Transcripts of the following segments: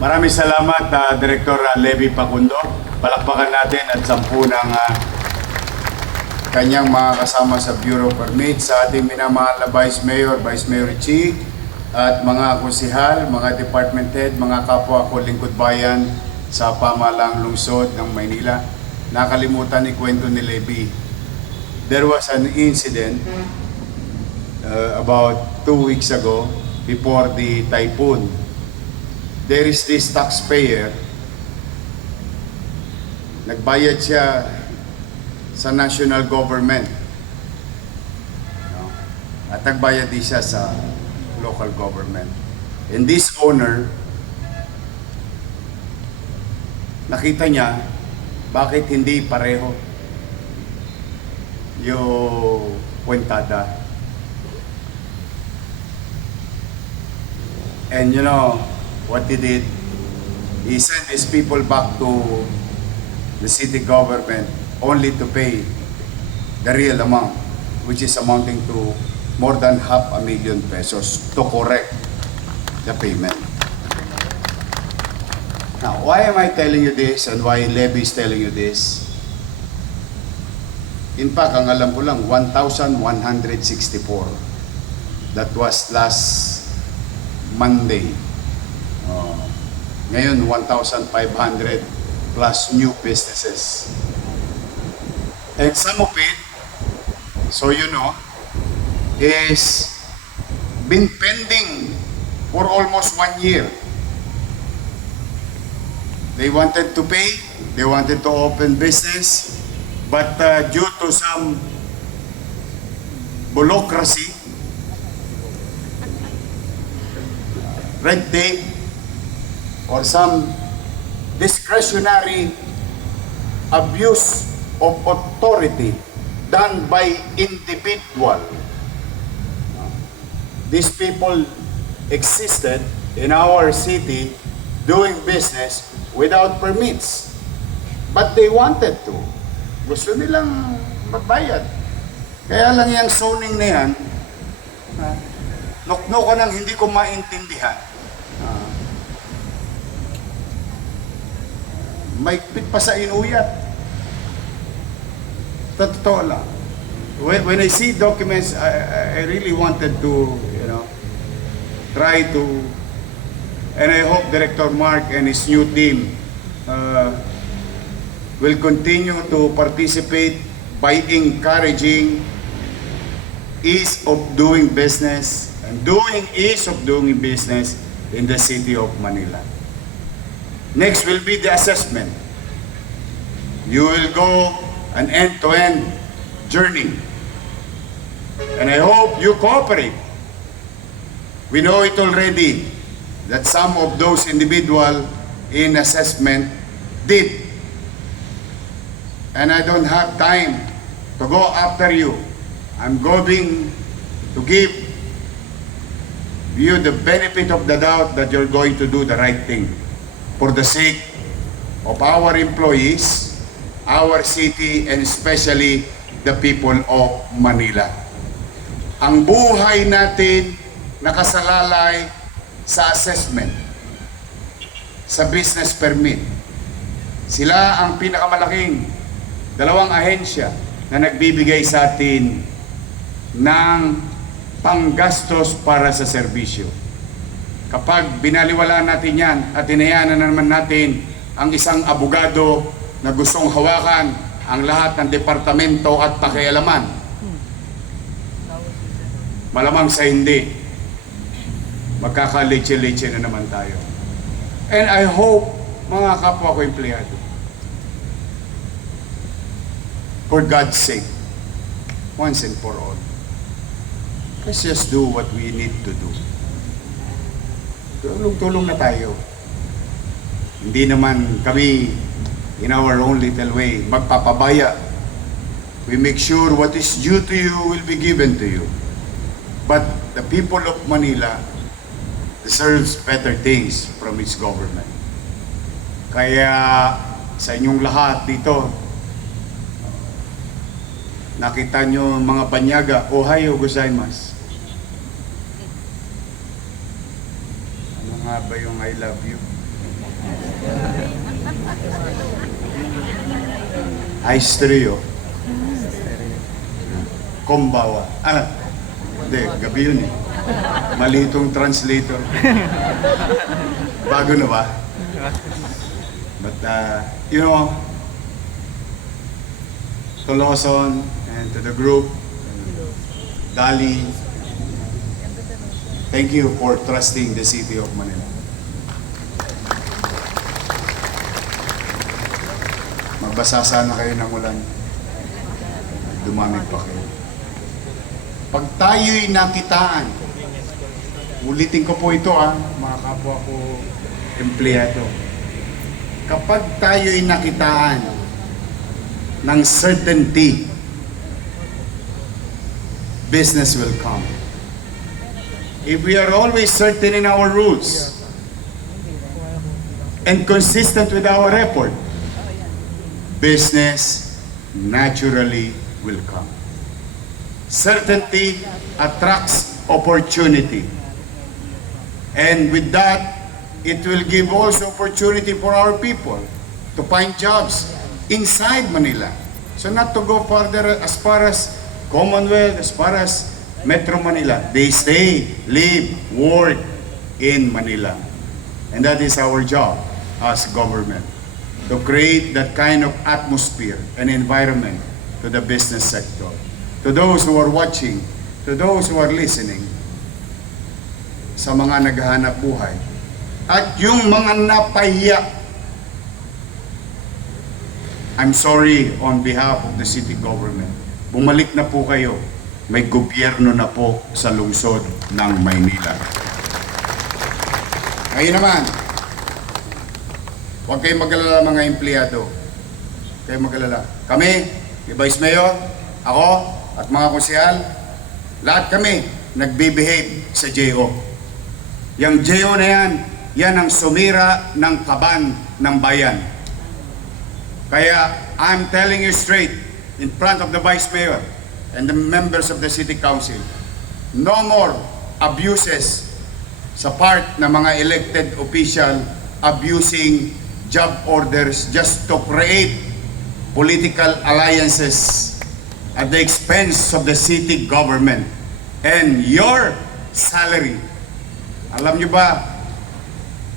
Maraming salamat, uh, Director uh, Levi Pacundo. Palakpakan natin at sampu ng ah, kanyang mga kasama sa Bureau of Permits, sa ating minamahal na Vice Mayor, Vice Mayor Chi, at mga kusihal, mga department head, mga kapwa ko lingkod bayan sa pamalang lungsod ng Maynila. Nakalimutan ni kwento ni Levi. There was an incident uh, about two weeks ago before the typhoon. There is this taxpayer, nagbayad siya sa national government. No? At nagbayad din siya sa local government. And this owner, nakita niya, bakit hindi pareho yung kwentada. And you know, what he did, he sent his people back to the city government only to pay the real amount, which is amounting to more than half a million pesos to correct the payment. Now, why am I telling you this and why Levy is telling you this? In fact, ang alam ko lang, 1,164. That was last Monday. Ngayon, 1,500 plus new businesses. And some of it, so you know, is been pending for almost one year. They wanted to pay, they wanted to open business, but uh, due to some bureaucracy, red tape, or some discretionary abuse of authority done by individual. These people existed in our city doing business without permits. But they wanted to. Gusto nilang magbayad. Kaya lang yung zoning na yan, uh, nukno ko nang hindi ko maintindihan. Ah, Maigpit pa sa inuyat. Sa Totoo lang. When, when I see documents, I- I really wanted to, you know, try to, and I hope Director Mark and his new team uh, will continue to participate by encouraging ease of doing business and doing ease of doing business in the city of Manila. Next will be the assessment. You will go an end-to-end journey. And I hope you cooperate. We know it already that some of those individual in assessment did. And I don't have time to go after you. I'm going to give you the benefit of the doubt that you're going to do the right thing for the sake of our employees, our city, and especially the people of Manila. Ang buhay natin nakasalalay sa assessment, sa business permit. Sila ang pinakamalaking dalawang ahensya na nagbibigay sa atin ng panggastos para sa serbisyo. Kapag binaliwala natin yan at inayanan na naman natin ang isang abogado na gustong hawakan ang lahat ng departamento at pakialaman, malamang sa hindi, magkakaleche-leche na naman tayo. And I hope, mga kapwa ko empleyado, for God's sake, once and for all, let's just do what we need to do. Tulong-tulong na tayo. Hindi naman kami, in our own little way, magpapabaya. We make sure what is due to you will be given to you. But the people of Manila deserves better things from its government. Kaya sa inyong lahat dito, nakita nyo mga banyaga, Ohayo gozaimasu. Nga ba yung I love you? Aistreo. Kombawa. Ah, hindi, gabi yun eh. Mali itong translator. Bago na ba? But, uh, you know, to Lawson and to the group, Dali, thank you for trusting the city of Manila. Magbasa sana kayo ng ulan. Dumami pa kayo. Pag tayo'y nakitaan, ulitin ko po ito ah, mga kapwa ko empleyado. Kapag tayo'y nakitaan ng certainty, business will come. If we are always certain in our rules and consistent with our effort, business naturally will come. Certainty attracts opportunity. And with that, it will give also opportunity for our people to find jobs inside Manila. So not to go further as far as Commonwealth, as far as Metro Manila. They stay, live, work in Manila. And that is our job as government to create that kind of atmosphere and environment to the business sector. To those who are watching, to those who are listening, sa mga naghahanap buhay, at yung mga napahiya. I'm sorry on behalf of the city government. Bumalik na po kayo. May gobyerno na po sa lungsod ng Maynila. Ngayon naman, Huwag kayong mag-alala mga empleyado. Huwag kayong mag-alala. Kami, ni Vice Mayor, ako, at mga konsyal, lahat kami nagbe-behave sa JO. Yung JO na yan, yan ang sumira ng kaban ng bayan. Kaya I'm telling you straight in front of the Vice Mayor and the members of the City Council, no more abuses sa part ng mga elected official abusing job orders just to create political alliances at the expense of the city government and your salary. Alam nyo ba,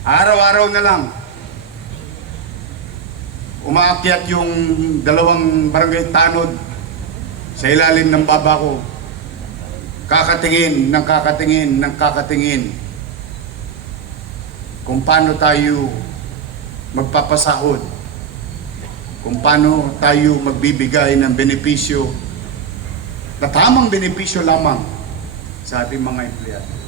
araw-araw na lang, umaakyat yung dalawang barangay tanod sa ilalim ng baba ko. Kakatingin ng kakatingin ng kakatingin kung paano tayo magpapasahod, kung paano tayo magbibigay ng benepisyo na tamang benepisyo lamang sa ating mga empleyado.